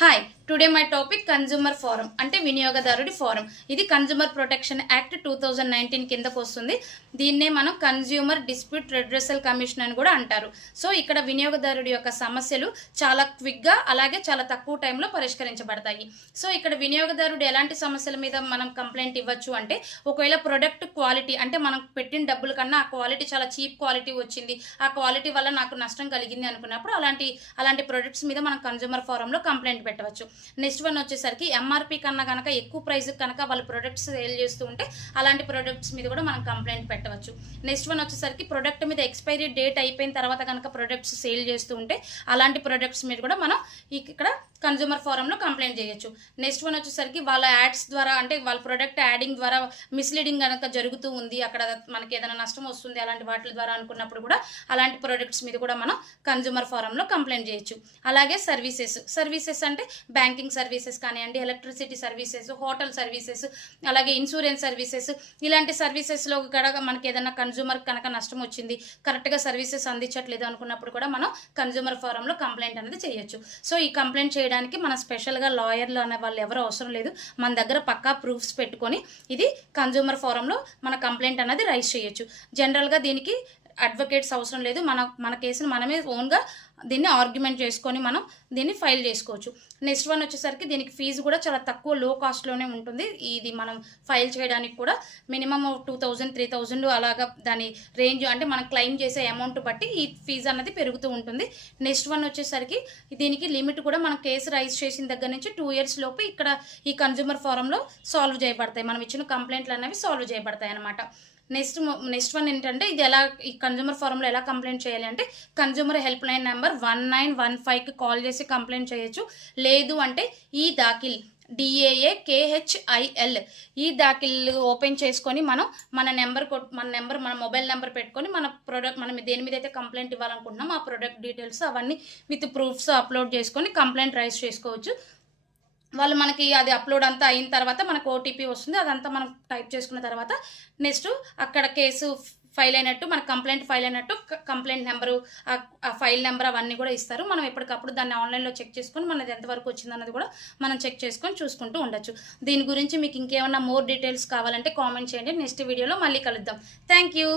Hi today my topic consumer forum అంటే వినియోగదారుడి forum. ఇది consumer protection act 2019 కిందకు వస్తుంది. దీన్నే మనం కన్జ్యూమర్ డిస్ప్యూట్ రెడ్రెసల్ కమిషన్ అని కూడా అంటారు. సో ఇక్కడ వినియోగదారుడి యొక్క సమస్యలు చాలా క్విక్గా అలాగే చాలా తక్కువ టైంలో పరిష్కరించబడతాయి. సో ఇక్కడ వినియోగదారుడు ఎలాంటి సమస్యల మీద మనం కంప్లైంట్ ఇవ్వచ్చు అంటే, ఒకవేళ ప్రొడక్ట్ క్వాలిటీ అంటే మనం పెట్టిన డబ్బుల కన్నా ఆ క్వాలిటీ చాలా చీప్ క్వాలిటీ వచ్చింది, ఆ క్వాలిటీ వల్ల నాకు నష్టం కలిగింది అనుకున్నప్పుడు అలాంటి ప్రొడక్ట్స్ మీద మనం కన్జ్యూమర్ ఫోరంలో కంప్లైంట్ పెట్టవచ్చు. నెక్స్ట్ వన్ వచ్చేసరికి ఎంఆర్పి కన్నా కనుక ఎక్కువ ప్రైస్ కనుక వాళ్ళు ప్రొడక్ట్స్ సేల్ చేస్తూ ఉంటే అలాంటి ప్రొడక్ట్స్ మీద కూడా మనం కంప్లైంట్ పెట్టవచ్చు. నెక్స్ట్ వన్ వచ్చేసరికి ప్రొడక్ట్ మీద ఎక్స్పైరీ డేట్ అయిపోయిన తర్వాత కనుక ప్రొడక్ట్స్ సేల్ చేస్తూ ఉంటే అలాంటి ప్రొడక్ట్స్ మీద కూడా మనం ఇక్కడ కన్జ్యూమర్ ఫోరంలో కంప్లైంట్ చేయొచ్చు. నెక్స్ట్ వన్ వచ్చేసరికి వాళ్ళ యాడ్స్ ద్వారా అంటే వాళ్ళ ప్రొడక్ట్ యాడింగ్ ద్వారా మిస్లీడింగ్ కనుక జరుగుతూ ఉంది, అక్కడ మనకి ఏదైనా నష్టం వస్తుంది అలాంటి వాటి ద్వారా అనుకున్నప్పుడు కూడా అలాంటి ప్రొడక్ట్స్ మీద కూడా మనం కన్జ్యూమర్ ఫోరంలో కంప్లైంట్ చేయొచ్చు. అలాగే సర్వీసెస్ అంటే బ్యాంకింగ్ సర్వీసెస్ కానివ్వండి, ఎలక్ట్రిసిటీ సర్వీసెస్, హోటల్ సర్వీసెస్, అలాగే ఇన్సూరెన్స్ సర్వీసెస్, ఇలాంటి సర్వీసెస్లో కూడా మనకి ఏదైనా కన్జ్యూమర్ కనుక నష్టం వచ్చింది, కరెక్ట్గా సర్వీసెస్ అందించట్లేదు అనుకున్నప్పుడు కూడా మనం కన్జ్యూమర్ ఫోరంలో కంప్లైంట్ అనేది చేయొచ్చు. సో ఈ కంప్లైంట్ చేయడానికి మన స్పెషల్గా లాయర్లు అనే వాళ్ళు ఎవరు అవసరం లేదు. మన దగ్గర పక్కా ప్రూఫ్స్ పెట్టుకొని ఇది కన్జ్యూమర్ ఫోరంలో మన కంప్లైంట్ అనేది రైజ్ చేయొచ్చు. జనరల్గా దీనికి అడ్వకేట్స్ అవసరం లేదు. మన కేసుని మనమే ఓన్గా దీన్ని ఆర్గ్యుమెంట్ చేసుకొని మనం దీన్ని ఫైల్ చేసుకోవచ్చు. నెక్స్ట్ వన్ వచ్చేసరికి దీనికి ఫీజు కూడా చాలా తక్కువ లో కాస్ట్లోనే ఉంటుంది. ఇది మనం ఫైల్ చేయడానికి కూడా మినిమం 2000 3000 అలాగా దాని రేంజ్ అంటే మనం క్లెయిమ్ చేసే అమౌంట్ బట్టి ఈ ఫీజు అన్నది పెరుగుతూ ఉంటుంది. నెక్స్ట్ వన్ వచ్చేసరికి దీనికి లిమిట్ కూడా మనం కేసు రైజ్ చేసిన దగ్గర నుంచి 2 years లోపు ఇక్కడ ఈ కన్జ్యూమర్ ఫోరంలో సాల్వ్ చేయబడతాయి. మనం ఇచ్చిన కంప్లైంట్లు అనేవి సాల్వ్ చేయబడతాయి అన్నమాట. నెక్స్ట్ వన్ ఏంటంటే ఇది ఎలా ఈ కన్జ్యూమర్ ఫోరంలో ఎలా కంప్లైంట్ చేయాలి అంటే, కన్జ్యూమర్ హెల్ప్ లైన్ నెంబర్ 1915కి కాల్ చేసి కంప్లైంట్ చేయొచ్చు. లేదు అంటే ఈ దాఖిల్ DAAKHIL ఈ దాఖిల్ ఓపెన్ చేసుకొని మన మొబైల్ నెంబర్ పెట్టుకొని మనం దేని మీద అయితే కంప్లైంట్ ఇవ్వాలనుకుంటున్నాం ఆ ప్రొడక్ట్ డీటెయిల్స్ అవన్నీ విత్ ప్రూఫ్స్ అప్లోడ్ చేసుకొని కంప్లైంట్ రైజ్ చేసుకోవచ్చు. వాళ్ళు మనకి అది అప్లోడ్ అంతా అయిన తర్వాత మనకు OTP వస్తుంది. అదంతా మనం టైప్ చేసుకున్న తర్వాత నెక్స్ట్ అక్కడ కేసు ఫైల్ అయినట్టు, మన కంప్లైంట్ ఫైల్ అయినట్టు కంప్లైంట్ నెంబరు, ఆ ఫైల్ నెంబర్ అవన్నీ కూడా ఇస్తారు. మనం ఎప్పటికప్పుడు దాన్ని ఆన్లైన్లో చెక్ చేసుకొని మనది ఎంతవరకు వచ్చిందన్నది కూడా మనం చెక్ చేసుకొని చూసుకుంటూ ఉండొచ్చు. దీని గురించి మీకు ఇంకేమన్నా మోర్ డీటెయిల్స్ కావాలంటే కామెంట్ చేయండి. నెక్స్ట్ వీడియోలో మళ్ళీ కలుద్దాం. Thank you.